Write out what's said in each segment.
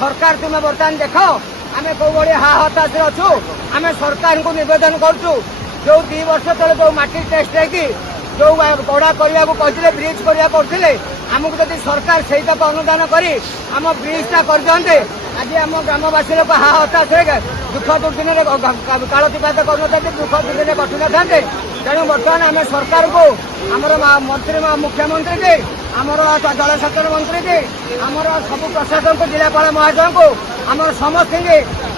सरकार तुम्हें बर्तमान देख आम कौ भाई हा हताश अच्छु आम सरकार को नवेदन करुँ जो 2 वर्ष तले जो माटी टेस्ट है जो गड़ा करने को कहते ब्रिज करने पड़ते आमको जब सरकार से अनुदान करी आम ब्रिजटा कर दिंते आज आम ग्रामवासी लोग हा हताश दुख दुर्दिन कालतिपात कर दुख दुर्दिन कटि न था तेणु बर्तमान आम सरकार को आमर मंत्री मुख्यमंत्री जी आमर जलसेचन मंत्री जी आमर सब प्रशासन को जिलापाल महाजन को आमर समस्त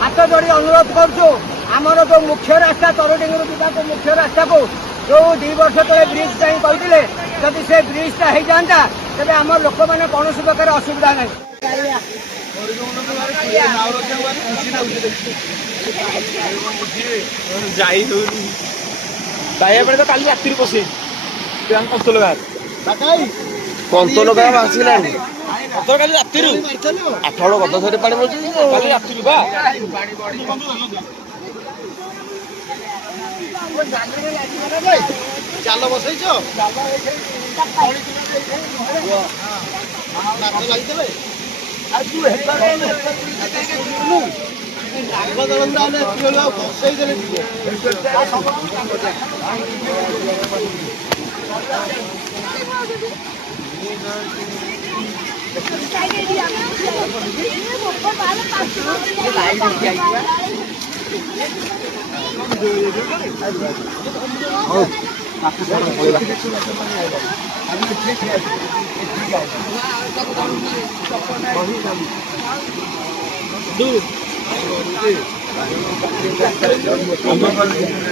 हाथ जोड़ी अनुरोध करुँ आमर जो मुख्य रास्ता तरडिंगरू जावाक मुख्य रास्ता को जो 2 वर्ष तले ब्रिज कहते जदि से ब्रिजटा हो जाता तेज आम लोक मैंने कौन प्रकार असुविधा नहीं तो काली राति बसे पंतल गाँव आसला काली राति 8 गद धरी पानी काली राति बा जाल बसैच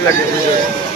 लगे